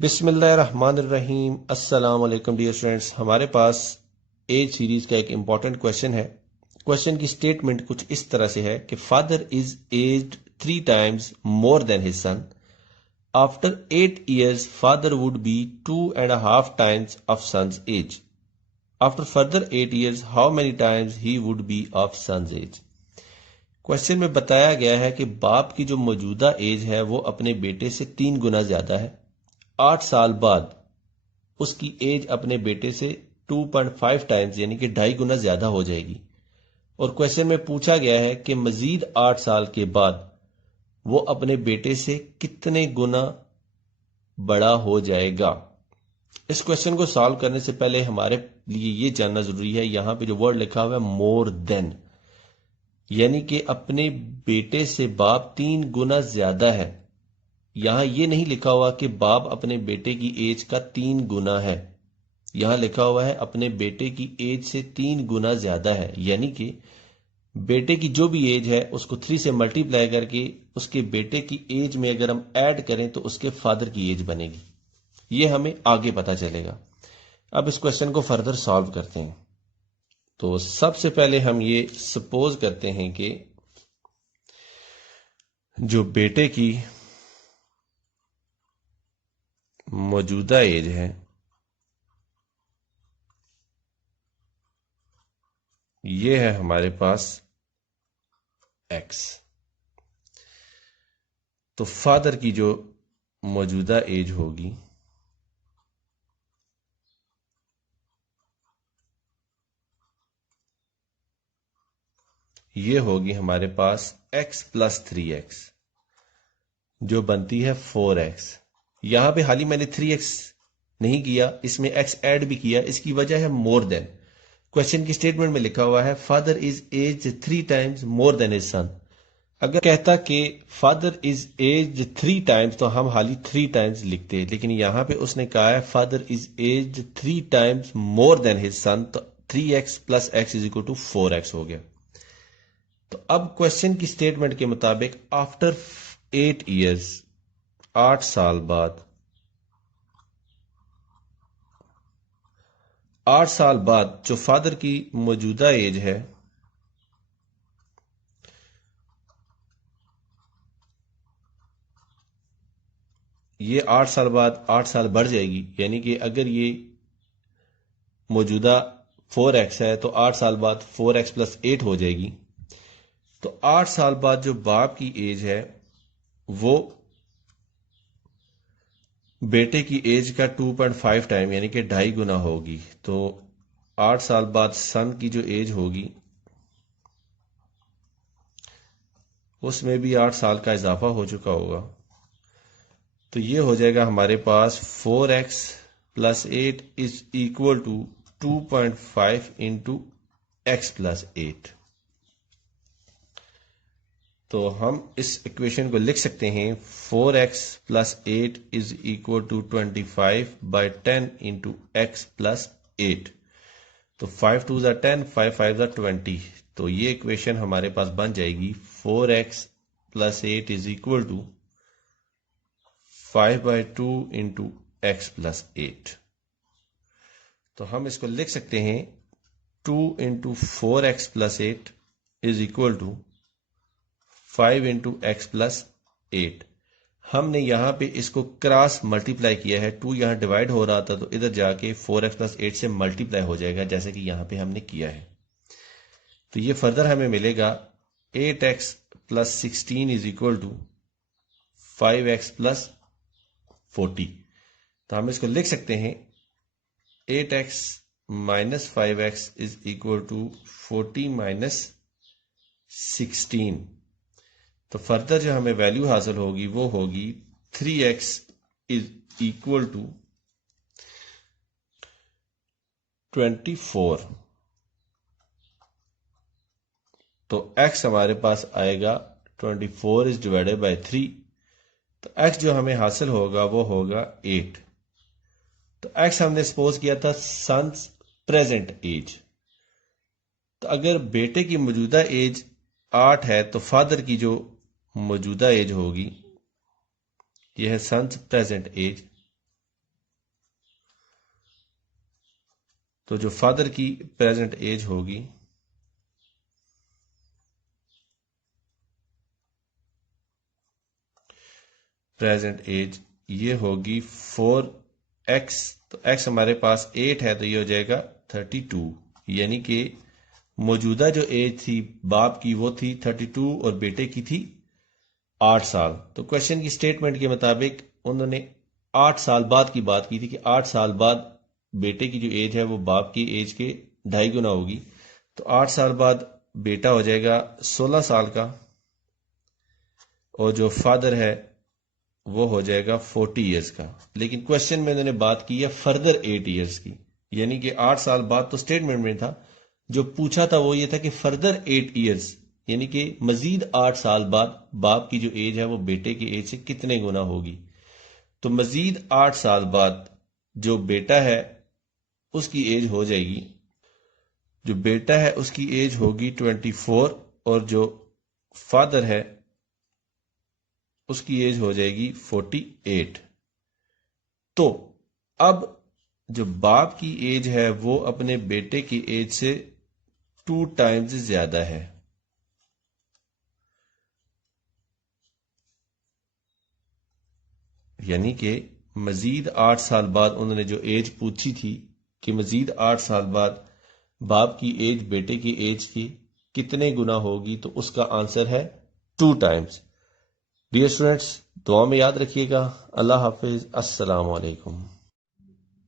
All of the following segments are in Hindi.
बिस्मिल्लाहिर्रहमानिर्रहीम। अस्सलाम वालेकुम डियर स्टूडेंट्स। हमारे पास एज सीरीज का एक इंपॉर्टेंट क्वेश्चन है। क्वेश्चन की स्टेटमेंट कुछ इस तरह से है कि father is aged 3 times more than his son. After 8 years father would be 2.5 times of son's age. After further 8 years how many times he would be of son's age. Question में बताया गया है कि बाप की जो मौजूदा एज है वो अपने बेटे से 3 गुना ज्यादा है। 8 साल बाद उसकी एज अपने बेटे से 2.5 टाइम्स यानी कि 2.5 गुना ज्यादा हो जाएगी। और क्वेश्चन में पूछा गया है कि मजीद 8 साल के बाद वो अपने बेटे से कितने गुना बड़ा हो जाएगा। इस क्वेश्चन को सॉल्व करने से पहले हमारे लिए ये जानना जरूरी है, यहां पे जो वर्ड लिखा हुआ है मोर देन, यानी कि अपने बेटे से बाप 3 गुना ज्यादा है। यहां यह नहीं लिखा हुआ कि बाप अपने बेटे की एज का 3 गुना है। यहां लिखा हुआ है अपने बेटे की एज से 3 गुना ज्यादा है, यानी कि बेटे की जो भी एज है उसको 3 से मल्टीप्लाई करके उसके बेटे की एज में अगर हम ऐड करें तो उसके फादर की एज बनेगी। यह हमें आगे पता चलेगा। अब इस क्वेश्चन को फर्दर सॉल्व करते हैं। तो सबसे पहले हम ये सपोज करते हैं कि जो बेटे की मौजूदा एज है ये है हमारे पास x। तो फादर की जो मौजूदा एज होगी ये होगी हमारे पास x + 3x जो बनती है 4x। यहां पे हाल ही मैंने 3x नहीं किया, इसमें x ऐड भी किया। इसकी वजह है मोर देन। क्वेश्चन की स्टेटमेंट में लिखा हुआ है father is age 3 times more than his son. अगर कहता कि फादर इज एज 3 times तो हम हाली 3 times लिखते, लेकिन यहां पे उसने कहा है father is age 3 times more than his son, तो 3x + x = 4x हो गया। तो अब क्वेश्चन की स्टेटमेंट के मुताबिक आफ्टर 8 years 8 साल बाद 8 साल बाद जो फादर की मौजूदा एज है ये 8 साल बाद 8 साल बढ़ जाएगी, यानी कि अगर ये मौजूदा 4x है तो 8 साल बाद 4x + 8 हो जाएगी। तो 8 साल बाद जो बाप की एज है वो बेटे की एज का 2.5 टाइम यानी कि 2.5 गुना होगी। तो 8 साल बाद सन की जो एज होगी उसमें भी 8 साल का इजाफा हो चुका होगा। तो ये हो जाएगा हमारे पास 4x + 8 = 2.5 × x + 8। तो हम इस इक्वेशन को लिख सकते हैं 4x + 8 = 25/10 × x + 8। तो 5 2 = 10, 5 5 = 20। तो ये इक्वेशन हमारे पास बन जाएगी 4x + 8 = 5/2 × x + 8। तो हम इसको लिख सकते हैं 2 × 4x + 8 = 5 × x + 8। हमने यहां पे इसको क्रॉस मल्टीप्लाई किया है। 2 यहां डिवाइड हो रहा था तो इधर जाके 4x + 8 से मल्टीप्लाई हो जाएगा, जैसे कि यहां पे हमने किया है। तो ये फर्दर हमें मिलेगा 8x + 16 = 5x + 40। तो हम इसको लिख सकते हैं 8x - 5x = 40 - 16। तो फर्दर जो हमें वैल्यू हासिल होगी वो होगी 3x = 24। तो x हमारे पास आएगा 24 / 3। तो x जो हमें हासिल होगा वो होगा 8। तो x हमने सपोज किया था सन्स प्रेजेंट एज। तो अगर बेटे की मौजूदा एज 8 है तो फादर की जो मौजूदा एज होगी यह है सन्स प्रेजेंट एज। तो जो फादर की प्रेजेंट एज होगी ये होगी 4x। तो x हमारे पास 8 है तो ये हो जाएगा 32, यानी कि मौजूदा जो एज थी बाप की वो थी 32 और बेटे की थी 8 साल। तो क्वेश्चन की स्टेटमेंट के मुताबिक उन्होंने 8 साल बाद की बात की थी कि 8 साल बाद बेटे की जो एज है वो बाप की एज के 2.5 गुना होगी। तो 8 साल बाद बेटा हो जाएगा 16 साल का और जो फादर है वो हो जाएगा 40 ईयर्स का। लेकिन क्वेश्चन में उन्होंने बात की है फर्दर 8 ईयर्स की, यानी कि 8 साल बाद तो स्टेटमेंट में था, जो पूछा था वो ये था कि फर्दर 8 ईयर्स यानी कि मजीद 8 साल बाद बाप की जो एज है वो बेटे की एज से कितने गुना होगी। तो मजीद 8 साल बाद जो बेटा है उसकी एज हो जाएगी, जो बेटा है उसकी एज होगी 24 और जो फादर है उसकी एज हो जाएगी 48। तो अब जो बाप की एज है वो अपने बेटे की एज से 2 टाइम्स ज्यादा है। यानी कि मजीद 8 साल बाद उन्होंने जो एज पूछी थी कि मजीद 8 साल बाद बाप की एज बेटे की एज की कितने गुना होगी, तो उसका आंसर है 2 टाइम्स। डियर स्टूडेंट्स, दुआ में याद रखिएगा। अल्लाह हाफिज। अस्सलाम वालेकुम।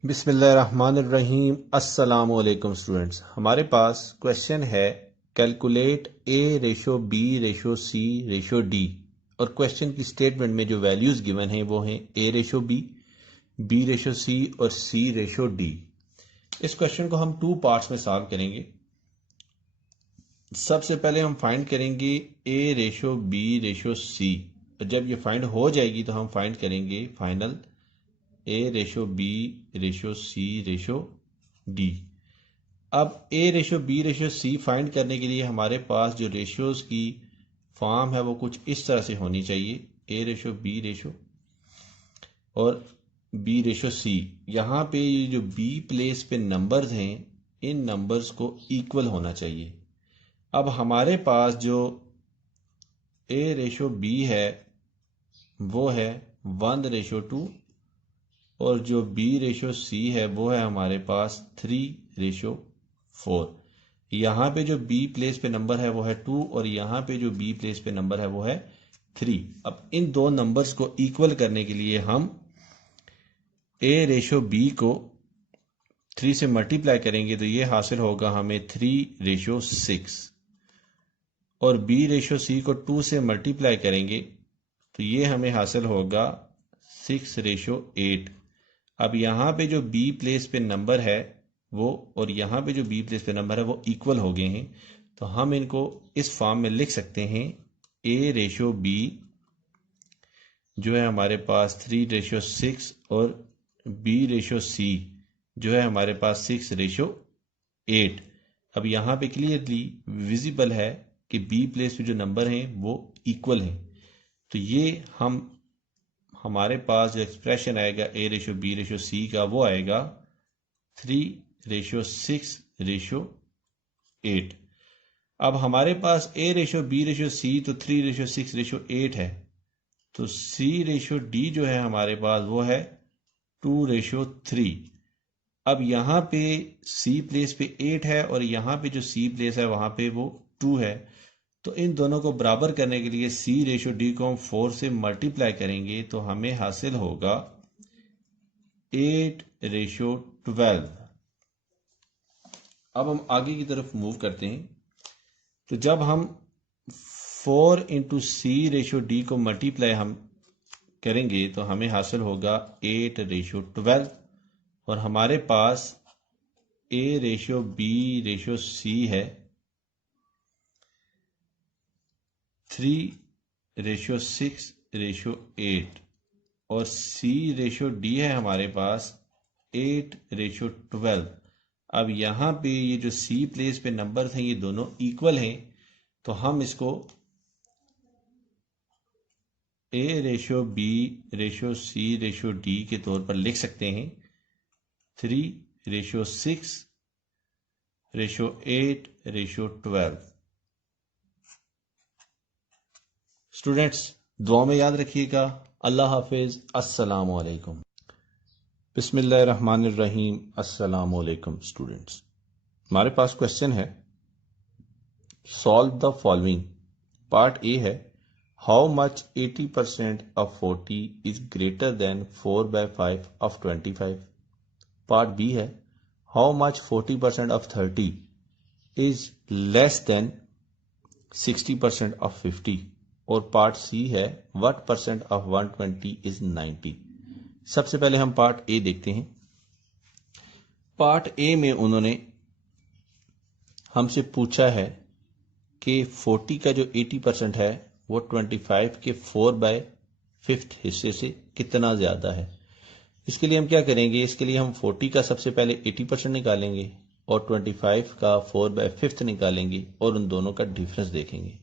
बिस्मिल्लाहिर्रहमानिर्रहीम। अस्सलाम वालेकुम स्टूडेंट्स, हमारे पास क्वेश्चन है कैलकुलेट ए रेशो बी रेशो सी रेशो डी, और क्वेश्चन की स्टेटमेंट में जो वैल्यूज गिवन हैं वो हैं ए रेशो बी रेशो सी और सी रेशो डी। इस क्वेश्चन को हम 2 पार्ट्स में सॉल्व करेंगे। सबसे पहले हम फाइंड करेंगे ए रेशो बी रेशो सी। जब ये फाइंड हो जाएगी तो हम फाइंड करेंगे फाइनल ए रेशो बी रेशो सी रेशो डी। अब ए रेशो बी रेशो सी फाइंड करने के लिए हमारे पास जो रेशियोज की फॉर्म है वो कुछ इस तरह से होनी चाहिए, ए रेशो बी रेशो और बी रेशो सी। यहाँ पे ये जो बी प्लेस पे नंबर्स हैं इन नंबर्स को इक्वल होना चाहिए। अब हमारे पास जो ए रेशो बी है वो है 1:2 और जो बी रेशो सी है वो है हमारे पास 3:4। यहाँ पे जो बी प्लेस पे नंबर है वो है 2 और यहाँ पे जो बी प्लेस पे नंबर है वो है 3। अब इन दो नंबर्स को इक्वल करने के लिए हम ए रेशो बी को 3 से मल्टीप्लाई करेंगे तो ये हासिल होगा हमें 3:6 और बी रेशो सी को 2 से मल्टीप्लाई करेंगे तो ये हमें हासिल होगा 6:8। अब यहाँ पे जो बी प्लेस पे नंबर है वो और यहाँ पे जो बी प्लेस पे नंबर है वो इक्वल हो गए हैं, तो हम इनको इस फॉर्म में लिख सकते हैं ए रेशो बी जो है हमारे पास 3:6 और बी रेशो सी जो है हमारे पास 6:8। अब यहाँ पे क्लियरली विजिबल है कि बी प्लेस पे जो नंबर हैं वो इक्वल हैं, तो ये हमारे पास जो एक्सप्रेशन आएगा ए रेशो बी रेशो सी का वो आएगा 3:6:8। अब हमारे पास ए रेशो बी रेशो सी तो 3:6:8 है, तो सी रेशो डी जो है हमारे पास वो है 2:3। अब यहाँ पे सी प्लेस पे 8 है और यहाँ पे जो सी प्लेस है वहां पे वो 2 है, तो इन दोनों को बराबर करने के लिए सी रेशो डी को हम 4 से मल्टीप्लाई करेंगे तो हमें हासिल होगा 8:12। अब हम आगे की तरफ मूव करते हैं, तो जब हम 4 इंटू सी रेशो डी को मल्टीप्लाई हम करेंगे तो हमें हासिल होगा 8:12 और हमारे पास ए रेशो बी रेशो सी है 3:6:8 और सी रेशो डी है हमारे पास 8:12। अब यहाँ पे ये जो सी प्लेस पे नंबर थे ये दोनों इक्वल हैं, तो हम इसको ए रेशो बी रेशो सी रेशो डी के तौर पर लिख सकते हैं 3:6 रेशो 8 रेशो 12। स्टूडेंट्स दुआ में याद रखिएगा। अल्लाह हाफिज। अस्सलाम वालेकुम। बिस्मिल्लाहिर्रहमानिर्रहीम। अस्सलाम वालेकुम स्टूडेंट्स। हमारे पास क्वेश्चन है, solve the following. Part A है, how much 80% of 40 is greater than 4/5 of 25। Part B है, how much 40% of 30 is less than 60% of 50। और पार्ट सी है, व्हाट परसेंट ऑफ 120 इज 90। सबसे पहले हम पार्ट ए देखते हैं। पार्ट ए में उन्होंने हमसे पूछा है कि 40 का जो 80% है वो 25 के 4/5 हिस्से से कितना ज्यादा है। इसके लिए हम क्या करेंगे, इसके लिए हम 40 का सबसे पहले 80% निकालेंगे और 25 का 4/5 निकालेंगे और उन दोनों का डिफरेंस देखेंगे।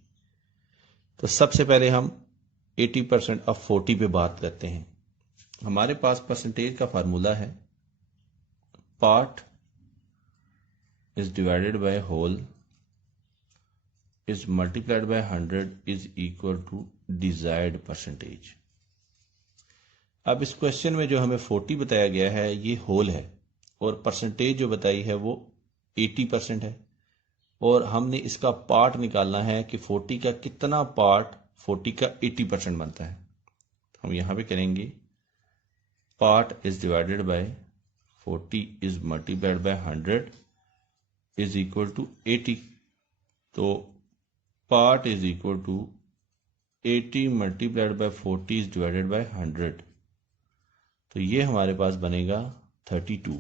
तो सबसे पहले हम 80% ऑफ 40 पे बात करते हैं। हमारे पास परसेंटेज का फार्मूला है, part is divided by whole is multiplied by 100 is equal to desired percentage. अब इस क्वेश्चन में जो हमें 40 बताया गया है ये होल है और परसेंटेज जो बताई है वो 80% है और हमने इसका पार्ट निकालना है कि 40 का कितना पार्ट 40 का 80% बनता है। हम यहां पे करेंगे, part is divided by 40 is multiplied by 100 is equal to 80। तो part is equal to 80 multiplied by 40 is divided by 100। तो ये हमारे पास बनेगा 32।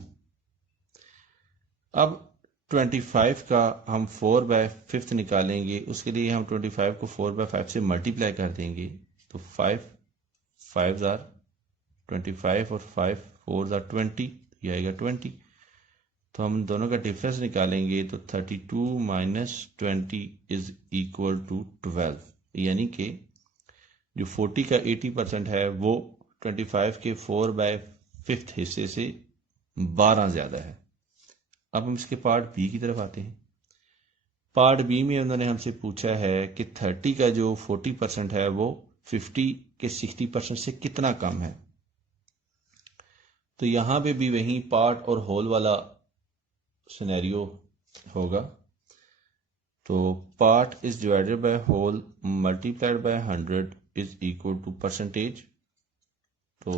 अब 25 का हम 4/5 निकालेंगे, उसके लिए हम 25 को 4/5 से मल्टीप्लाई कर देंगे। तो 5 5 जार 25 और 5 4 जार 20, ये आएगा 20। तो हम दोनों का डिफरेंस निकालेंगे तो 32 माइनस 20 इज इक्वल टू 12। यानी कि जो 40 का 80% है वो 25 के 4/5 हिस्से से 12 ज्यादा है। अब हम इसके पार्ट बी की तरफ आते हैं। पार्ट बी में उन्होंने हमसे पूछा है कि 30 का जो 40% है वो 50 के 60% से कितना कम है। तो यहां पे भी वही पार्ट और होल वाला सिनेरियो होगा। तो part is divided by whole multiplied by 100 is equal to percentage. तो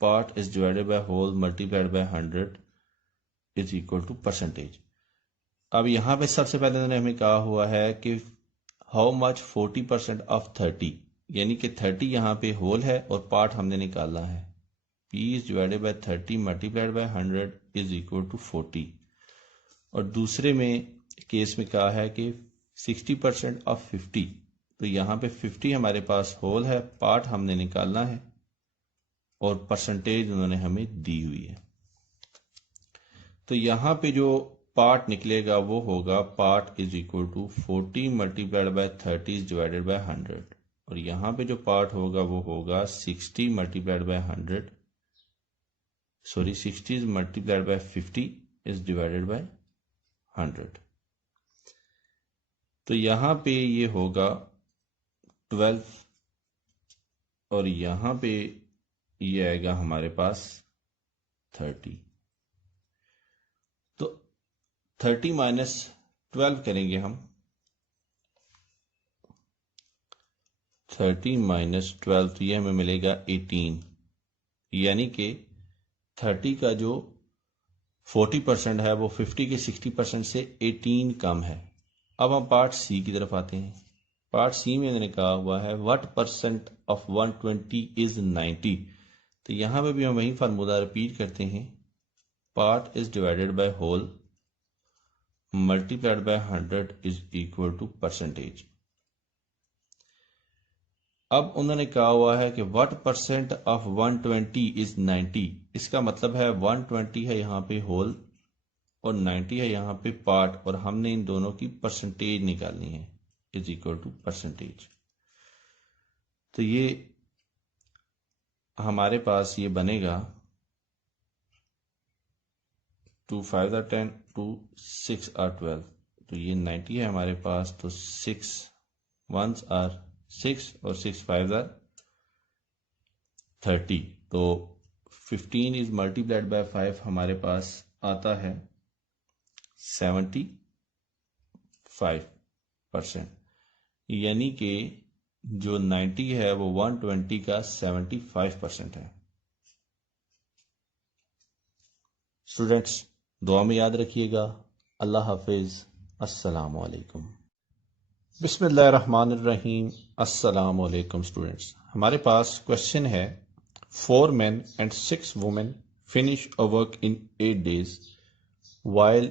part is divided by whole multiplied by 100 is equal to percentage. अब यहां पे सबसे पहले उन्होंने हमें कहा हुआ है कि हाउ मच 40% ऑफ 30, यानी कि 30 यहां पे होल है और पार्ट हमने निकालना है। P is divided by 30 multiplied by 100 is equal to 40। और दूसरे में केस में कहा है कि 60% ऑफ 50। तो यहां पे 50 हमारे पास होल है, पार्ट हमने निकालना है और परसेंटेज उन्होंने हमें दी हुई है। तो यहां पे जो पार्ट निकलेगा वो होगा, part is equal to 40 multiplied by 30 is divided by 100। और यहां पे जो पार्ट होगा वो होगा 60 multiplied by 100, sorry 60 multiplied by 50 is divided by 100। तो यहां पे ये होगा 12 और यहां पे ये आएगा हमारे पास 30। तो 30 माइनस 12 करेंगे हम। 30 माइनस 12 तो ये हमें मिलेगा 18। यानी कि 30 का जो 40% है वो 50 के 60% से 18 कम है। अब हम पार्ट सी की तरफ आते हैं। पार्ट सी में मैंने कहा हुआ है व्हाट परसेंट ऑफ 120 इज 90। तो यहां पे भी हम वही फार्मूला रिपीट करते हैं, part is divided by whole multiplied by 100 is equal to percentage. अब उन्होंने कहा हुआ है कि व्हाट परसेंट ऑफ 120 इज 90। इसका मतलब है 120 है यहां पे होल और 90 है यहां पे पार्ट, और हमने इन दोनों की परसेंटेज निकालनी है, इज इक्वल टू परसेंटेज। तो ये हमारे पास ये बनेगा 2 5 are 10, 2 6 are 12, तो ये 90 है हमारे पास। तो 6 1s are 6 और 6 5s are 30, तो 15 इज मल्टीप्लाइड बाय 5 हमारे पास आता है 75%, यानी कि जो 90 है वो 120 का 75% है। स्टूडेंट्स दुआ में याद रखिएगा। अल्लाह हाफिज। अस्सलाम वालेकुम। बिस्मिल्लाहिर्रहमानिर्रहीम। अस्सलाम वालेकुम स्टूडेंट्स, हमारे पास क्वेश्चन है 4 men and 6 women finish a work in 8 days while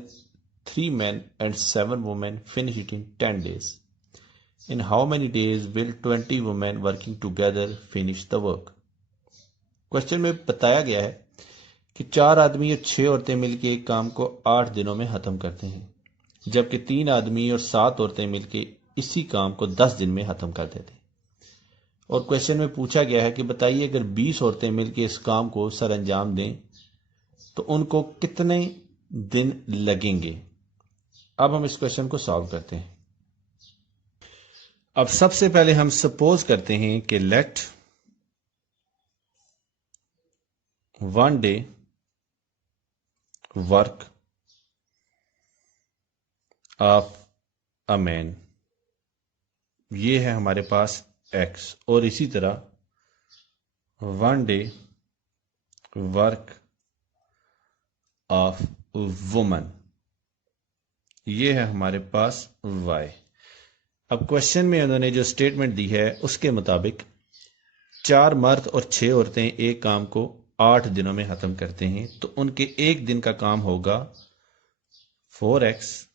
3 men and 7 women finish it in 10 days. In how many days will 20 women working together finish the work? Question में बताया गया है कि 4 आदमी और 6 औरतें मिलकर एक काम को 8 दिनों में खत्म करते हैं, जबकि 3 आदमी और 7 औरतें मिलकर इसी काम को 10 दिन में खत्म कर देते हैं। और क्वेश्चन में पूछा गया है कि बताइए अगर 20 औरतें मिलकर इस काम को सर अंजाम दें तो उनको कितने दिन लगेंगे। अब हम इस क्वेश्चन को सॉल्व करते हैं। अब सबसे पहले हम सपोज करते हैं कि let 1 day work of a man, ये है हमारे पास x, और इसी तरह 1 day वर्क ऑफ वुमन, ये है हमारे पास y। अब क्वेश्चन में उन्होंने जो स्टेटमेंट दी है उसके मुताबिक 4 मर्द और 6 औरतें एक काम को 8 दिनों में खत्म करते हैं, तो उनके एक दिन का काम होगा 4x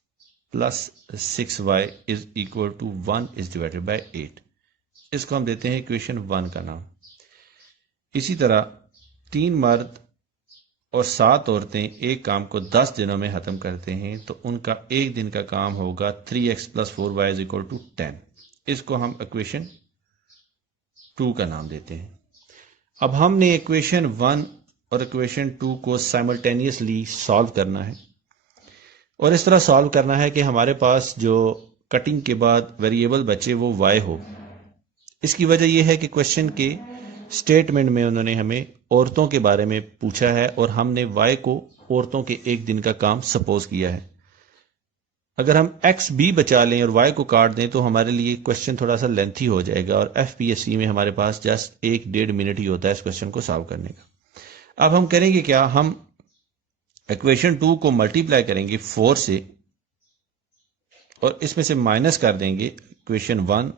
plus 6y is equal to 1 is divided by 8। इसको हम देते हैं इक्वेशन 1 का नाम। इसी तरह 3 मर्द और 7 औरतें एक काम को 10 दिनों में खत्म करते हैं, तो उनका एक दिन का काम होगा 3x plus 4y is equal to 10। इसको हम इक्वेशन 2 का नाम देते हैं। अब हमने इक्वेशन 1 और इक्वेशन 2 को साइमल्टेनियसली सॉल्व करना है, और इस तरह सॉल्व करना है कि हमारे पास जो कटिंग के बाद वेरिएबल बचे वो y हो। इसकी वजह यह है कि क्वेश्चन के स्टेटमेंट में उन्होंने हमें औरतों के बारे में पूछा है और हमने y को औरतों के एक दिन का काम सपोज किया है। अगर हम x भी बचा लें और y को काट दें तो हमारे लिए क्वेश्चन थोड़ा सा लेंथी हो जाएगा, और FPSC में हमारे पास जस्ट 1-1.5 मिनट ही होता है इस क्वेश्चन को सॉल्व करने का। अब हम करेंगे क्या, हम इक्वेशन 2 को मल्टीप्लाई करेंगे 4 से और इसमें से माइनस कर देंगे इक्वेशन 1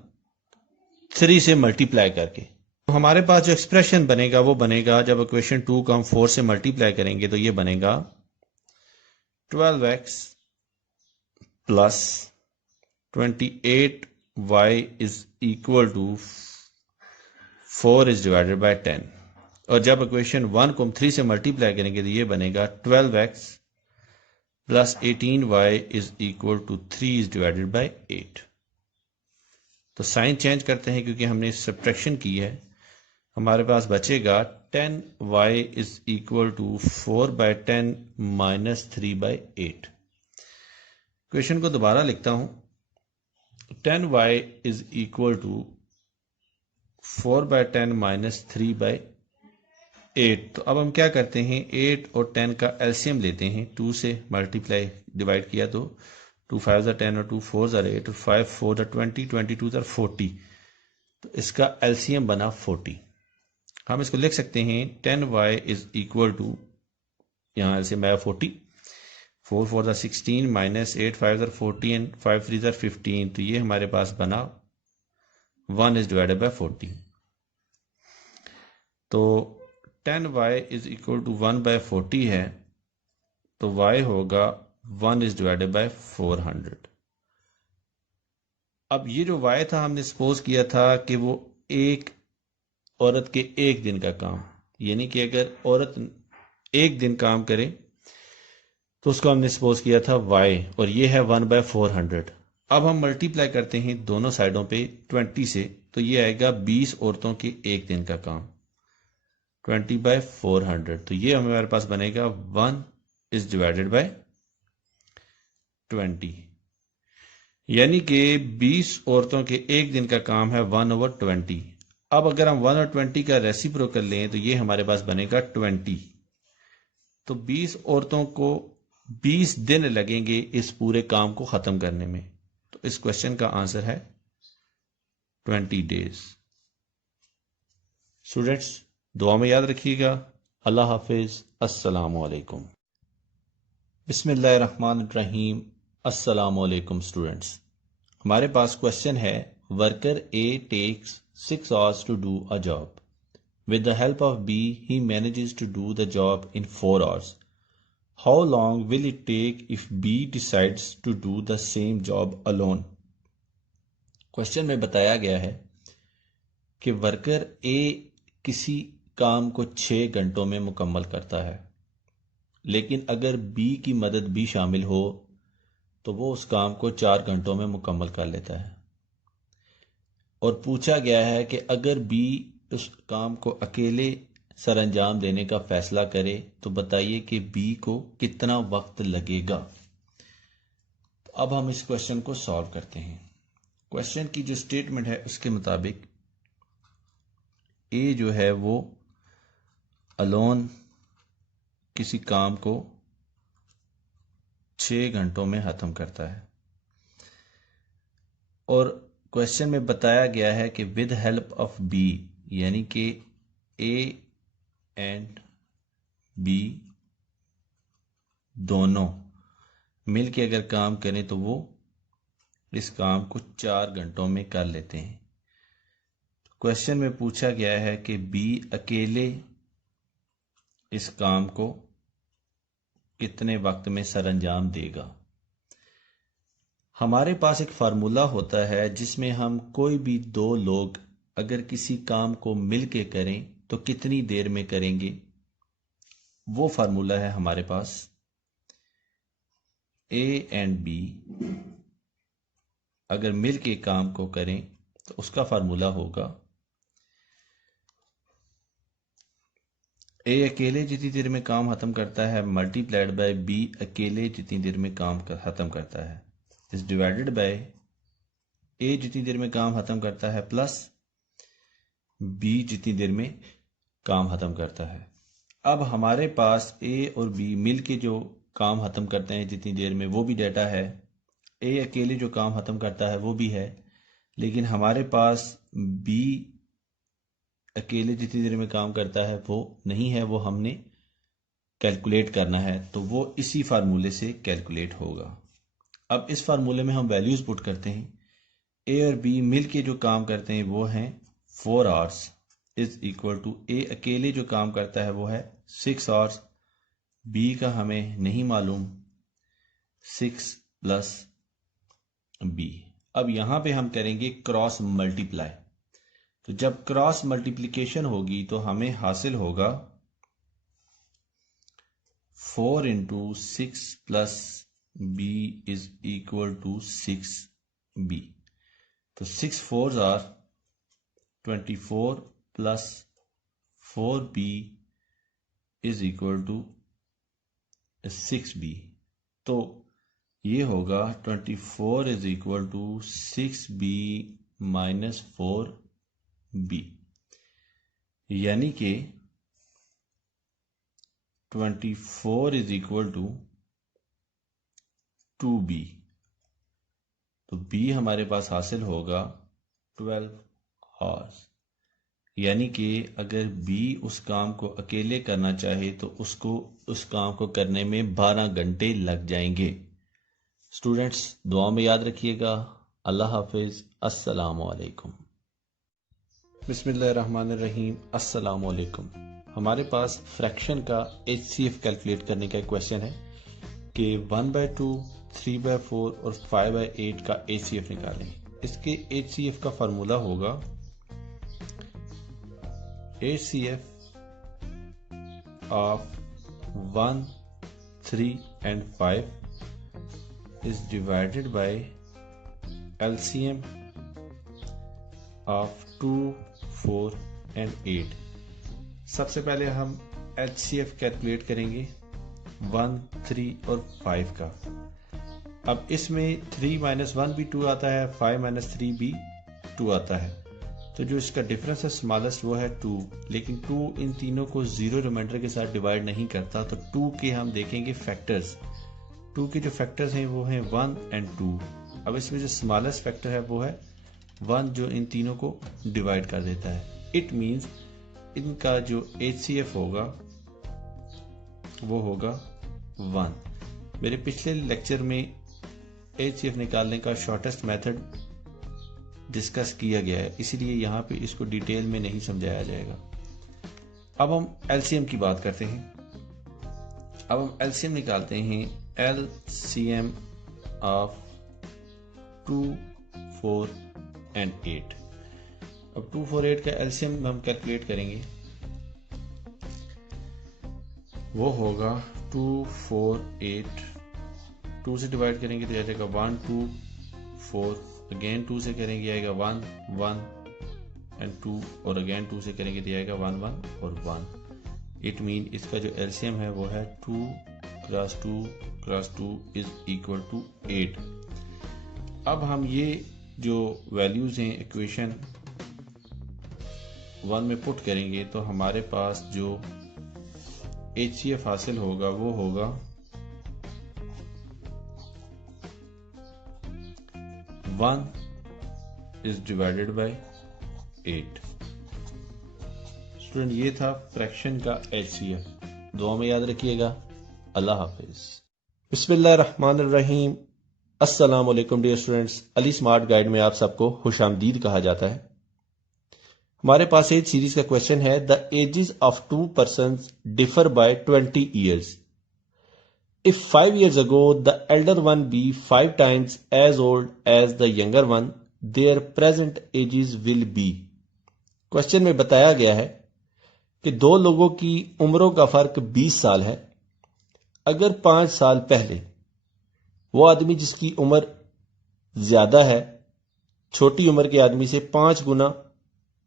3 से मल्टीप्लाई करके। तो हमारे पास जो एक्सप्रेशन बनेगा वो बनेगा, जब इक्वेशन 2 को हम 4 से मल्टीप्लाई करेंगे तो ये बनेगा 12x plus 28y is equal to 4 is divided by 10। और जब इक्वेशन 1 को हम 3 से मल्टीप्लाई करेंगे तो ये बनेगा 12x plus 18y is equal to 3 is divided by 8। तो साइन चेंज करते हैं क्योंकि हमने सब्ट्रैक्शन की है। हमारे पास बचेगा 10y is equal to 4 by 10 minus 3 by 8। Question को दोबारा लिखता हूं, 10y is equal to 4 by 10 minus 3 by 8। तो अब हम क्या करते हैं, 8 और 10 का एलसीएम लेते हैं। 2 से मल्टीप्लाई डिवाइड किया तो 2 5 are 10 और 2 4 are 8 और 5 4 are 20, 22 are 40, तो इसका एलसीएम बना 40। हम इसको लिख सकते हैं 10y इज इक्वल टू, यहाँ एलसीएम आया 40, 4 4 are 16 minus 8 5 are 40 and 5 3 are 15, तो ये हमारे पास बना 1 इज डिवाइडेड बाय 40। तो 10y is equal to 1 bye 40 है, तो y होगा 1 इज डिवाइडेड बाय 400। अब ये जो y था हमने सपोज किया था कि वो एक औरत के एक दिन का काम, यानी कि अगर औरत एक दिन काम करे तो उसको हमने सपोज किया था y, और ये है 1 बाय 400। अब हम मल्टीप्लाई करते हैं दोनों साइडों पे 20 से, तो ये आएगा 20 औरतों के एक दिन का काम 20 बाय 400। तो ये हमारे पास बनेगा 1 इज डिवाइडेड बाय 20, यानी कि 20 औरतों के एक दिन का काम है 1/20। अब अगर हम 1/20 का रेसिप्रोकल लें तो ये हमारे पास बनेगा 20। तो 20 औरतों को 20 दिन लगेंगे इस पूरे काम को खत्म करने में। तो इस क्वेश्चन का आंसर है 20 डेज। स्टूडेंट्स, दुआ में याद रखिएगा। अल्लाह हाफिज। अस्सलामु अलैकुम। बिस्मिल्लाहिर्रहमानिर्रहीम। अस्सलामु अलैकुम स्टूडेंट्स। हमारे पास क्वेश्चन है, worker A takes 6 hours to do a job. With the help of B, he manages to do the job in 4 hours. How long will it take if B decides to do the same job alone? Question में बताया गया है कि वर्कर ए किसी काम को 6 घंटों में मुकम्मल करता है, लेकिन अगर बी की मदद भी शामिल हो तो वो उस काम को 4 घंटों में मुकम्मल कर लेता है। और पूछा गया है कि अगर बी उस काम को अकेले सर अंजाम देने का फैसला करे तो बताइए कि बी को कितना वक्त लगेगा। तो अब हम इस क्वेश्चन को सॉल्व करते हैं। क्वेश्चन की जो स्टेटमेंट है उसके मुताबिक ए जो है वो अलोन किसी काम को 6 घंटों में खत्म करता है, और क्वेश्चन में बताया गया है कि विद हेल्प ऑफ बी, यानी कि ए एंड बी दोनों मिलके अगर काम करें तो वो इस काम को 4 घंटों में कर लेते हैं। क्वेश्चन में पूछा गया है कि बी अकेले इस काम को कितने वक्त में सरअंजाम देगा। हमारे पास एक फार्मूला होता है जिसमें हम कोई भी 2 लोग अगर किसी काम को मिलके करें तो कितनी देर में करेंगे, वो फार्मूला है हमारे पास ए एंड बी अगर मिलके काम को करें तो उसका फार्मूला होगा ए अकेले जितनी देर में काम खत्म करता है मल्टीप्लाइड बाय बी अकेले जितनी देर में काम खत्म करता है इज डिवाइडेड बाय ए जितनी देर में काम खत्म करता है प्लस बी जितनी देर में काम खत्म करता है। अब हमारे पास ए और बी मिलके जो काम खत्म करते हैं जितनी देर में वो भी डेटा है, ए अकेले जो काम खत्म करता है वो भी है, लेकिन हमारे पास बी अकेले जितनी देर में काम करता है वो नहीं है, वो हमने कैलकुलेट करना है, तो वो इसी फार्मूले से कैलकुलेट होगा। अब इस फार्मूले में हम वैल्यूज पुट करते हैं। ए और बी मिलके जो काम करते हैं वो हैं 4 hours इज इक्वल टू ए अकेले जो काम करता है वो है 6 hours, बी का हमें नहीं मालूम 6 प्लस बी। अब यहां पे हम करेंगे क्रॉस मल्टीप्लाई, तो जब क्रॉस मल्टीप्लिकेशन होगी तो हमें हासिल होगा 4 into 6 plus B is equal to 6b। तो 6 4s are 24 plus 4b is equal to 6b। तो ये होगा 24 is equal to 6b minus 4b, यानी कि 24 इज इक्वल टू 2b। तो b हमारे पास हासिल होगा 12 hours, यानी कि अगर b उस काम को अकेले करना चाहे तो उसको उस काम को करने में 12 घंटे लग जाएंगे। स्टूडेंट्स, दुआ में याद रखिएगा। अल्लाह हाफिज। अस्सलामु अलैकुम। बिस्मिल्लाहिर्रहमानिर्रहीम। अस्सलामु अलैकुम। हमारे पास फ्रैक्शन का HCF कैलकुलेट करने का एक क्वेश्चन है कि 1/2, 3/4 और 5/8 का HCF निकालें। इसके HCF का फार्मूला होगा HCF of 1, 3 and 5 is divided by LCM of 2, 4 and 8। सबसे पहले हम HCF कैलकुलेट करेंगे। 1, 3 और 5 का। अब इसमें 3 - 1 भी 2 आता है, 5 - 3 भी 2 आता है। तो जो इसका डिफरेंस है स्मॉलेस्ट वो है 2, लेकिन 2 इन तीनों को जीरो रिमाइंडर के साथ डिवाइड नहीं करता। तो 2 के हम देखेंगे फैक्टर्स। 2 के जो फैक्टर्स हैं वो हैं 1 और 2। अब इसमें जो स्मॉलेस्ट फैक्टर है वो है 1, जो इन तीनों को डिवाइड कर देता है। इट मीन्स इनका जो HCF होगा वो होगा 1। मेरे पिछले लेक्चर में HCF निकालने का शॉर्टेस्ट मेथड डिस्कस किया गया है, इसीलिए यहाँ पे इसको डिटेल में नहीं समझाया जाएगा। अब हम LCM की बात करते हैं। अब हम LCM निकालते हैं। LCM ऑफ 2, 4 और 8। अब 2, 4, 8 का LCM हम कैलकुलेट करेंगे, वो होगा 2, 4, 8। 2 से डिवाइड करेंगे तो जाएगा 1, 2, 4, अगेन 2 से करेंगे आएगा 1, 1 और 2, और अगेन 2 से करेंगे तो आएगा 1, 1 और 1। इट मीन इसका जो LCM है वो है 2 cross 2 cross 2 is equal to 8। अब हम ये जो वैल्यूज हैं इक्वेशन 1 में पुट करेंगे तो हमारे पास जो HCF हासिल होगा वो होगा 1 इज डिवाइडेड बाय 8। स्टूडेंट, ये था फ्रैक्शन का HCF। दुआ में याद रखिएगा। अल्लाह हाफिज। बिस्मिल्लाहिर्रहमानिर्रहीम। अस्सलाम वालेकुम dear students. Ali smart guide में आप सबको खुशामदीद कहा जाता है। हमारे पास एज सीरीज का क्वेश्चन है, the ages of 2 persons differ by 20 years. If 5 years ago the elder one be 5 times as old as the younger one, their present ages will be। Question में बताया गया है कि दो लोगों की उम्रों का फर्क 20 साल है। अगर 5 साल पहले वो आदमी जिसकी उम्र ज्यादा है छोटी उम्र के आदमी से 5 गुना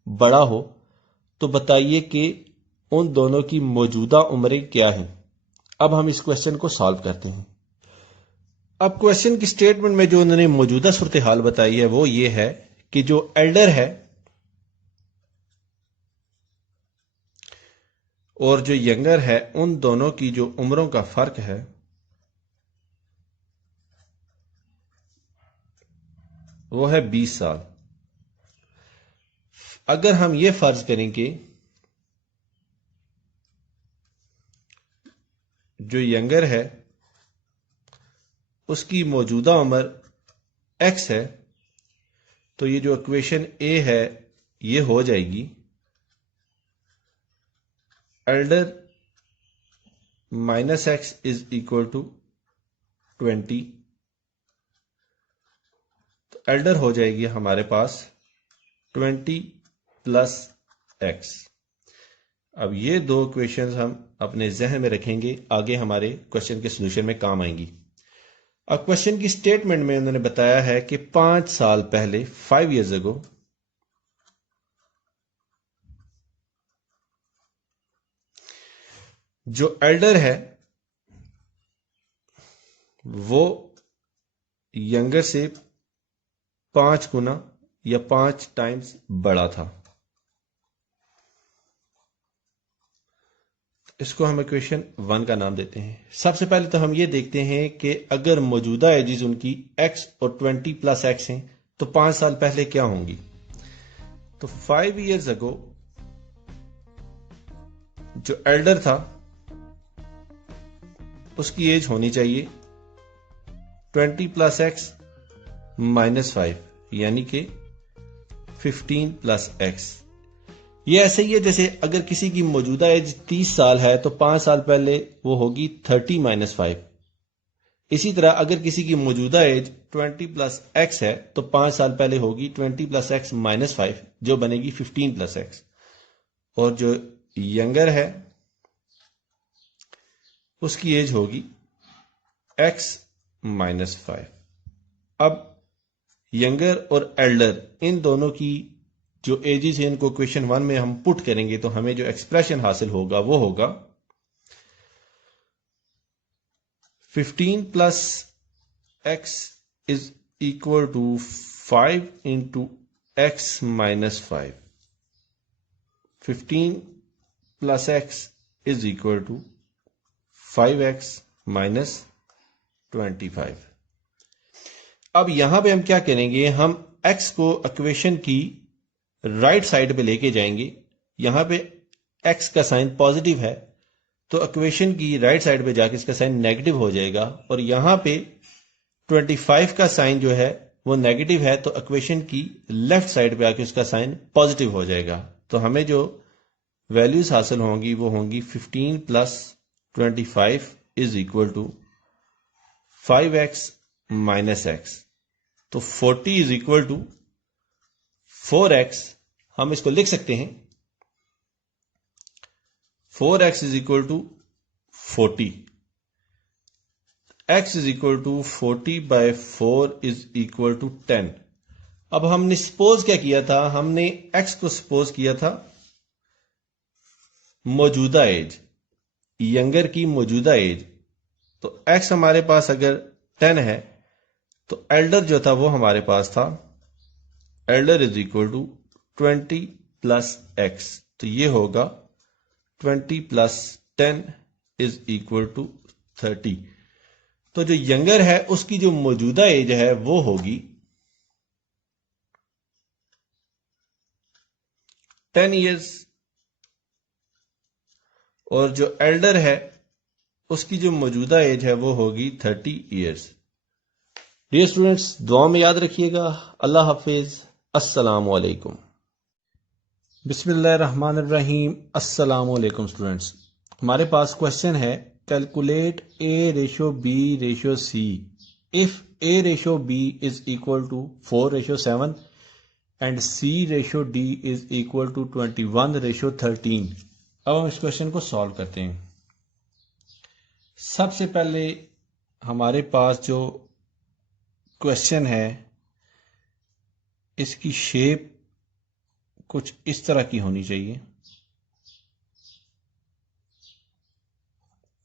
बड़ा हो, तो बताइए कि उन दोनों की मौजूदा उम्रें क्या हैं। अब हम इस क्वेश्चन को सॉल्व करते हैं। अब क्वेश्चन की स्टेटमेंट में जो उन्होंने मौजूदा सूरत हाल बताई है वो ये है कि जो एल्डर है और जो यंगर है उन दोनों की जो उम्रों का फर्क है वो है 20 साल। अगर हम ये फर्ज करें कि जो यंगर है उसकी मौजूदा उम्र x है, तो ये जो इक्वेशन A है ये हो जाएगी elder minus x is equal to 20। तो एल्डर हो जाएगी हमारे पास 20 प्लस x। अब ये दो इक्वेशंस हम अपने जहन में रखेंगे, आगे हमारे क्वेश्चन के सॉल्यूशन में काम आएंगी। अब क्वेश्चन की स्टेटमेंट में उन्होंने बताया है कि 5 साल पहले 5 years ago जो एल्डर है वो यंगर से 5 गुना या 5 टाइम्स बड़ा था। इसको हम इक्वेशन 1 का नाम देते हैं। सबसे पहले तो हम ये देखते हैं कि अगर मौजूदा एजेस उनकी x और 20 प्लस x हैं तो 5 साल पहले क्या होंगी। तो 5 years ago जो एल्डर था उसकी एज होनी चाहिए 20 प्लस x माइनस 5, यानी कि 15 प्लस x। ये ऐसे ही है जैसे अगर किसी की मौजूदा एज 30 साल है तो 5 साल पहले वो होगी 30 माइनस 5। इसी तरह अगर किसी की मौजूदा एज 20 प्लस x है तो 5 साल पहले होगी 20 प्लस x माइनस 5, जो बनेगी 15 प्लस x। और जो यंगर है उसकी एज होगी x माइनस 5। अब यंगर और एल्डर इन दोनों की जो एजेस हैं इनको क्वेश्चन 1 में हम पुट करेंगे तो हमें जो एक्सप्रेशन हासिल होगा वो होगा 15 plus x is equal to 5 into x minus 5. 15 plus x is equal to 5x minus 25. अब यहां पे हम क्या करेंगे, हम x को इक्वेशन की राइट साइड पे लेके जाएंगे। यहां पे x का साइन पॉजिटिव है तो इक्वेशन की राइट साइड पे जाके इसका साइन नेगेटिव हो जाएगा, और यहां पे 25 का साइन जो है वो नेगेटिव है तो इक्वेशन की लेफ्ट साइड पे आके उसका साइन पॉजिटिव हो जाएगा। तो हमें जो वैल्यूज हासिल होंगी वो होंगी 15 plus 25 is equal to 5x minus x। तो 40 इज इक्वल टू 4x। हम इसको लिख सकते हैं 4x is equal to 40। x is equal to 40 by 4 is equal to 10। अब हमने सपोज क्या किया था, हमने x को सपोज किया था मौजूदा एज, यंगर की मौजूदा एज। तो x हमारे पास अगर 10 है तो एल्डर जो था वो हमारे पास था, elder is equal to 20 plus x। तो ये होगा 20 प्लस 10 इज इक्वल टू 30। तो जो यंगर है उसकी जो मौजूदा एज है वो होगी 10 इयर्स, और जो एल्डर है उसकी जो मौजूदा एज है वो होगी 30 इयर्स। डियर स्टूडेंट्स, दुआ में याद रखिएगा। अल्लाह हाफिज। अस्सलाम वालेकुम। बिस्मिल्लाहिर्रहमानिर्रहीम। अस्सलाम वालेकुम स्टूडेंट्स, हमारे पास क्वेश्चन है calculate a ratio b ratio c if a ratio b is equal to 4 ratio 7 and c ratio d is equal to 21 ratio 13। अब हम इस क्वेश्चन को सॉल्व करते हैं। सबसे पहले हमारे पास जो क्वेश्चन है इसकी शेप कुछ इस तरह की होनी चाहिए,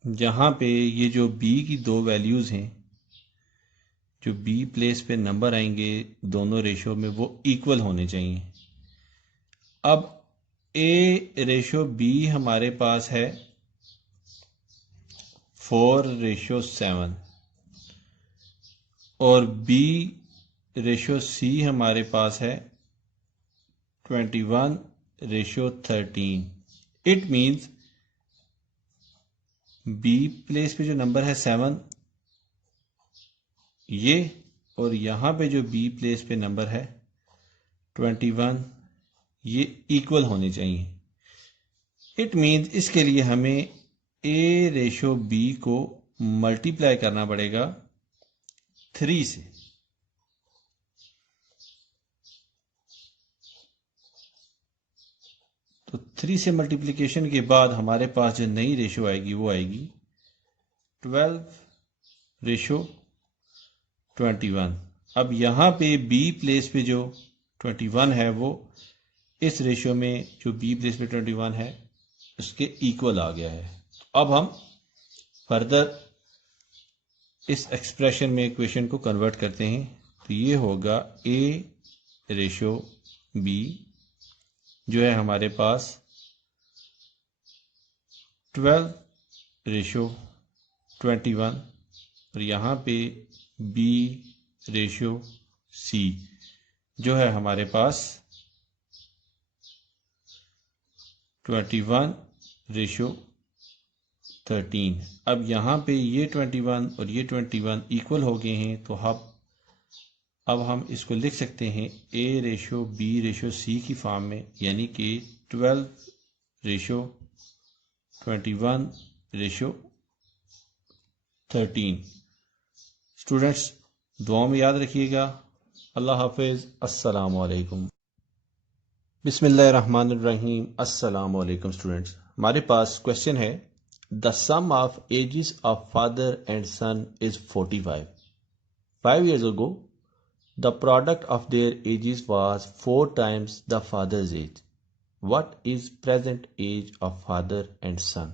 जहां पे ये जो b की दो वैल्यूज हैं, जो b प्लेस पे नंबर आएंगे दोनों रेशो में, वो इक्वल होने चाहिए। अब a रेशो b हमारे पास है 4 रेशो 7 और b रेशो c हमारे पास है 21 ratio 13। It means b place पे जो नंबर है 7 ये, और यहां पे जो b प्लेस पे नंबर है 21, ये इक्वल होने चाहिए। इट मीन्स इसके लिए हमें a रेशो b को मल्टीप्लाई करना पड़ेगा 3 से। तो 3 से मल्टीप्लिकेशन के बाद हमारे पास जो नई रेशो आएगी वो आएगी 12 रेशो 21। अब यहाँ पे b प्लेस पे जो 21 है वो इस रेशो में जो b प्लेस पे 21 है उसके इक्वल आ गया है। अब हम फर्दर इस एक्सप्रेशन में इक्वेशन को कन्वर्ट करते हैं। तो ये होगा a रेशो b जो है हमारे पास 12 रेशो 21, और यहाँ पे b रेशो c जो है हमारे पास 21 रेशो 13। अब यहाँ पे ये 21 और ये 21 इक्वल हो गए हैं, तो अब हम इसको लिख सकते हैं a ratio b ratio c की फॉर्म में, यानी कि 12 रेशो 21 रेशो 13। स्टूडेंट्स, दुआ में याद रखिएगा। अल्लाह हाफिज। अस्सलाम वालेकुम। बिस्मिल्लाहिर्रहमानिर्रहीम। अस्सलाम वालेकुम स्टूडेंट्स, हमारे पास क्वेश्चन है the sum of ages of father and son is 45। 5 years ago the product of their ages was 4 times the father's age. What is present age of father and son?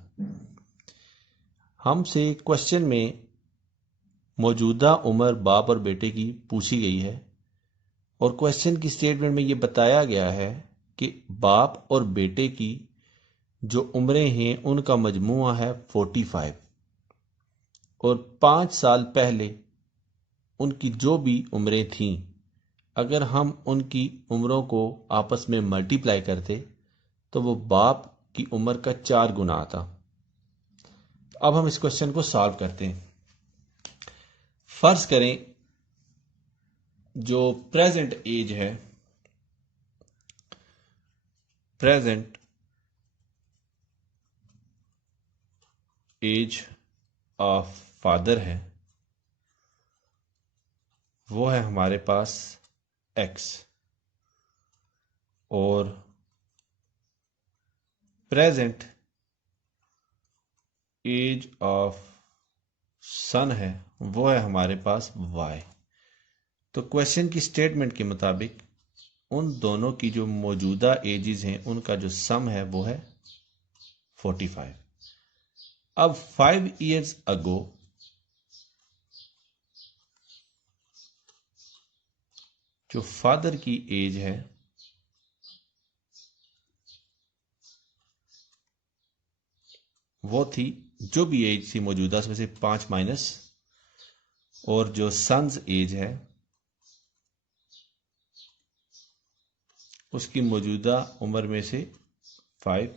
हमसे क्वेश्चन में मौजूदा उम्र बाप और बेटे की पूछी गई है और क्वेश्चन की स्टेटमेंट में ये बताया गया है कि बाप और बेटे की जो उम्रें हैं उनका मजमुआ है 45 और 5 साल पहले उनकी जो भी उम्रें थीं, अगर हम उनकी उम्रों को आपस में मल्टीप्लाई करते तो वो बाप की उम्र का 4 गुना आता। अब हम इस क्वेश्चन को सॉल्व करते हैं। फर्ज करें जो प्रेजेंट एज है, प्रेजेंट एज ऑफ फादर है, वो है हमारे पास x और प्रेजेंट एज ऑफ सन है, वो है हमारे पास y। तो क्वेश्चन की स्टेटमेंट के मुताबिक उन दोनों की जो मौजूदा एजेस हैं उनका जो सम है वो है 45। अब 5 years अगो जो फादर की एज है वो थी, जो भी एज थी मौजूदा उसमें से 5 माइनस, और जो सन्स एज है उसकी मौजूदा उम्र में से 5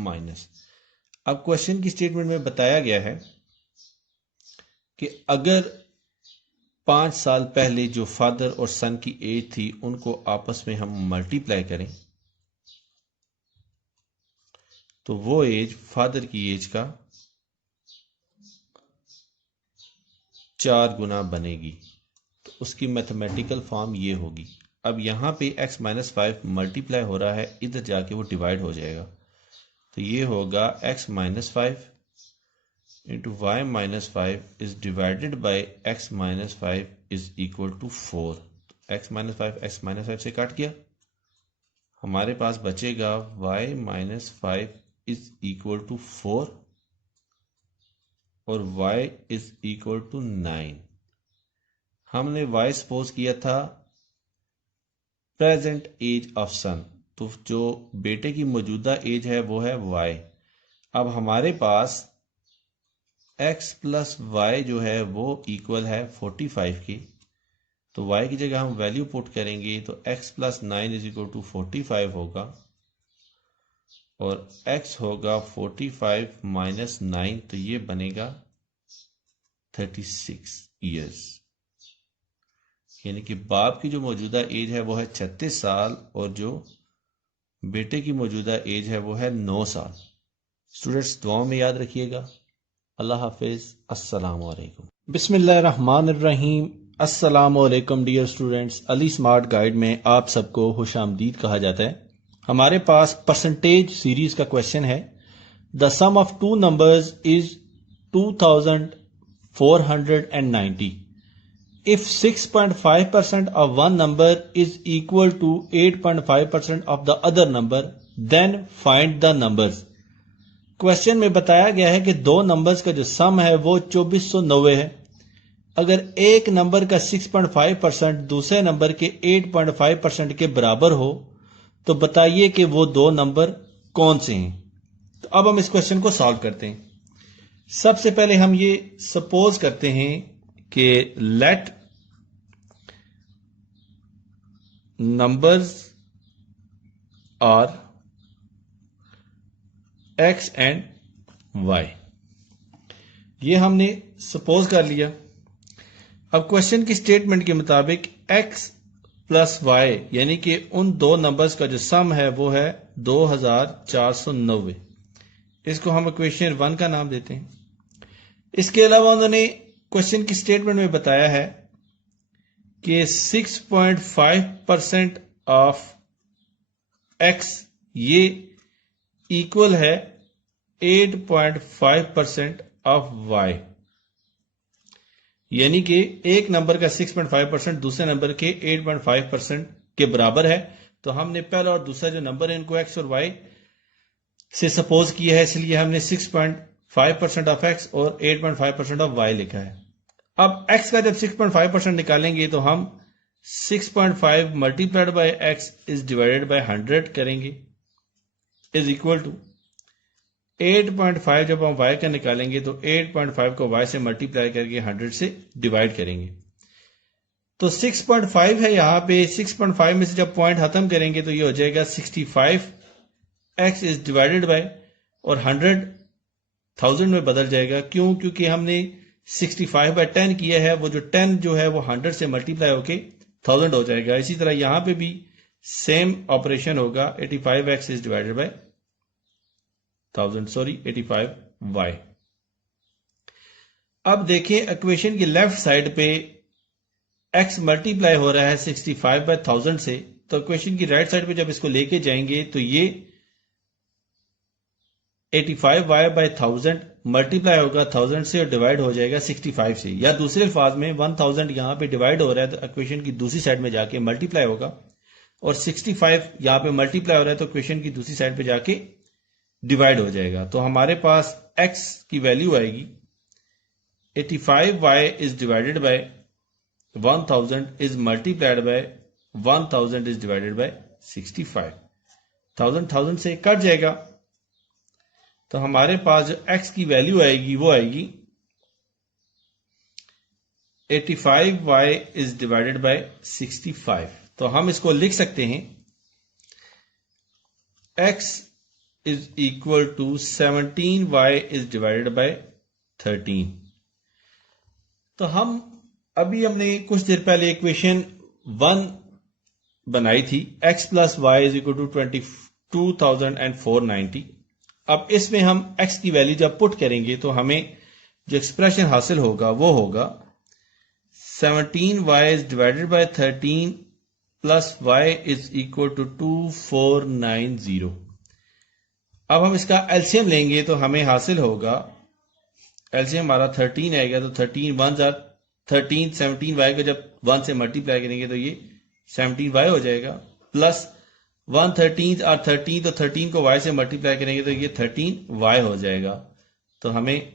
माइनस। अब क्वेश्चन की स्टेटमेंट में बताया गया है कि अगर 5 साल पहले जो फादर और सन की एज थी उनको आपस में हम मल्टीप्लाई करें तो वो एज फादर की एज का 4 गुना बनेगी। तो उसकी मैथमेटिकल फॉर्म ये होगी। अब यहां पे x माइनस 5 मल्टीप्लाई हो रहा है, इधर जाके वो डिवाइड हो जाएगा। तो ये होगा x minus 5 into y minus 5 is divided by x minus 5 is equal to 4। x minus 5 से काट गया, हमारे पास बचेगा y minus 5 is equal to 4 और y इज इक्वल टू 9। हमने y सपोज किया था प्रेजेंट एज ऑफ सन, तो जो बेटे की मौजूदा एज है वो है y। अब हमारे पास x प्लस वाई जो है वो इक्वल है 45 की, तो y की जगह हम वैल्यू पुट करेंगे तो x plus 9 is equal to 45 होगा और x होगा 45 माइनस 9, तो ये बनेगा 36 ईयर्स। यानी कि बाप की जो मौजूदा एज है वो है 36 साल और जो बेटे की मौजूदा एज है वो है 9 साल। स्टूडेंट्स दुआओं में याद रखिएगा। अल्लाह हाफिज। अस्सलाम वालेकुम। बिस्मिल्लाहिर्रहमानिर्रहीम। अस्सलाम वालेकुम dear students. Ali smart guide में आप सबको खुशामदीद कहा जाता है। हमारे पास परसेंटेज सीरीज का क्वेश्चन है। The sum of two numbers is 2490। If 6.5% of one number is equal to 8.5% of the other number, then find the numbers. Question में बताया गया है कि दो नंबर्स का जो सम है वो 2490 है। अगर एक नंबर का 6.5% दूसरे नंबर के 8.5% के बराबर हो तो बताइए कि वो दो नंबर कौन से हैं। तो अब हम इस क्वेश्चन को सॉल्व करते हैं। सबसे पहले हम ये सपोज करते हैं कि let numbers are x and y, ये हमने सपोज कर लिया। अब क्वेश्चन की स्टेटमेंट के मुताबिक x प्लस y यानी कि उन दो नंबर्स का जो सम है वो है 2490। इसको हम इक्वेशन 1 का नाम देते हैं। इसके अलावा उन्होंने क्वेश्चन की स्टेटमेंट में बताया है कि 6.5% ऑफ x ये इक्वल है 8.5% ऑफ y, यानी कि एक नंबर का 6.5% दूसरे नंबर के 8.5% के बराबर है। तो हमने पहला और दूसरा जो नंबर है इनको x और y से सपोज किया है, इसलिए हमने 6.5% ऑफ x और 8.5% ऑफ y लिखा है। अब x का जब 6.5% निकालेंगे तो हम 6.5 multiplied by x is divided by 100 करेंगे इज इक्वल टू 8.5 जब हम y का निकालेंगे तो 8.5 को y से मल्टीप्लाई करके 100 से डिवाइड करेंगे। तो 6.5 है यहां पे, 6.5 में से जब पॉइंट खत्म करेंगे तो ये हो जाएगा 65 x इज डिवाइडेड बाय, और 100,000 में बदल जाएगा। क्यों? क्योंकि हमने 65 बाय 10 किया है, वो जो 10 जो है वो 100 से मल्टीप्लाई होके 1000 हो जाएगा। इसी तरह यहां पे भी सेम ऑपरेशन होगा, 85x is divided bye 85y। अब देखें इक्वेशन की लेफ्ट साइड पे x मल्टीप्लाई हो रहा है 65 बाय 1000 से, तो इक्वेशन की राइट साइड पे जब इसको लेके जाएंगे तो ये 85y बाय 1000 मल्टीप्लाई होगा 1000 से और डिवाइड हो जाएगा 65 से, या दूसरे अल्फाज में 1000 यहां पे डिवाइड हो रहा है तो इक्वेशन की दूसरी साइड में जाके मल्टीप्लाई होगा, और 65 यहां पे मल्टीप्लाई हो रहा है तो इक्वेशन की दूसरी साइड पे जाके डिवाइड हो जाएगा। तो हमारे पास x की वैल्यू आएगी 85y is divided bye 1000 is multiplied bye 1000 is divided bye 65। 1000 से कट जाएगा, तो हमारे पास जो x की वैल्यू आएगी वो आएगी 85y इज डिवाइडेड बाय 65। तो हम इसको लिख सकते हैं x is equal to 17y is divided by 13। तो हमने कुछ देर पहले इक्वेशन 1 बनाई थी, x plus y is equal to 22,490। अब इसमें हम x की वैल्यू जब पुट करेंगे तो हमें जो एक्सप्रेशन हासिल होगा वो होगा 17y is divided by 13 plus y is equal to 2490। अब हम इसका एलसीएम लेंगे तो हमें हासिल होगा, एलसीएम हमारा 13 आएगा, तो 13 1 13 17y को जब 1 से मल्टीप्लाई करेंगे तो ये 17y हो जाएगा, प्लस 113 और 13, तो 13 को y से मल्टीप्लाई करेंगे तो ये 13y हो जाएगा। तो हमें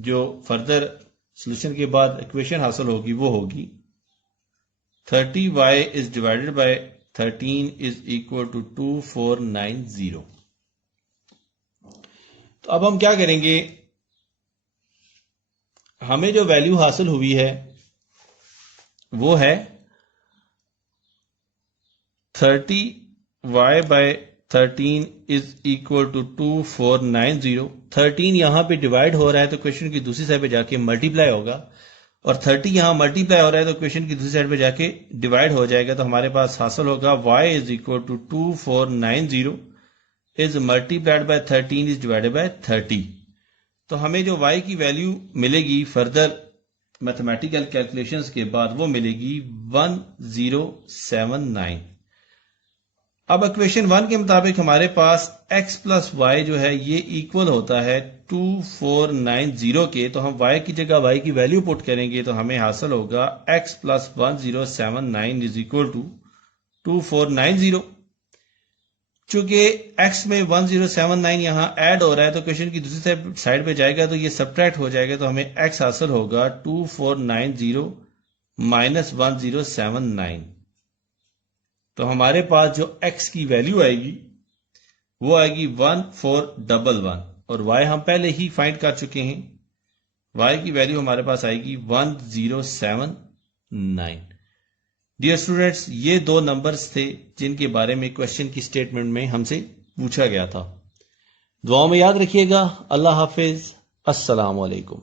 जो फर्दर सोल्यूशन के बाद इक्वेशन हासिल होगी वो होगी 30y is divided bye 13 is equal to 2490। तो अब हम क्या करेंगे, हमें जो वैल्यू हासिल हुई है वो है 30y bye 13 is equal to 2490। 13 यहां पे डिवाइड हो रहा है तो क्वेश्चन की दूसरी साइड पे जाके मल्टीप्लाई होगा, और 30 यहां मल्टीप्लाई हो रहा है तो क्वेश्चन की दूसरी साइड पे जाके डिवाइड हो जाएगा। तो हमारे पास हासिल होगा y is equal to 2490 is multiplied by 13 is divided by 30। तो हमें जो y की वैल्यू मिलेगी फर्दर मैथमेटिकल कैलकुलेशंस के बाद वो मिलेगी 1079। अब इक्वेशन 1 के मुताबिक हमारे पास x प्लस y जो है ये इक्वल होता है 2490 के, तो हम y की जगह y की वैल्यू पुट करेंगे तो हमें हासिल होगा x plus 1079 is equal to 2490। चूंकि x में 1079 यहां ऐड हो रहा है तो क्वेश्चन की दूसरी साइड पे जाएगा तो ये सब्ट्रैक्ट हो जाएगा, तो हमें x हासिल होगा 2490 माइनस 1079। तो हमारे पास जो x की वैल्यू आएगी वो आएगी 1411, और y हम पहले ही फाइंड कर चुके हैं, y की वैल्यू हमारे पास आएगी 1079। डियर स्टूडेंट्स, ये दो नंबर्स थे जिनके बारे में क्वेश्चन की स्टेटमेंट में हमसे पूछा गया था। दुआओं में याद रखिएगा। अल्लाह हाफिज, अस्सलाम वालेकुम।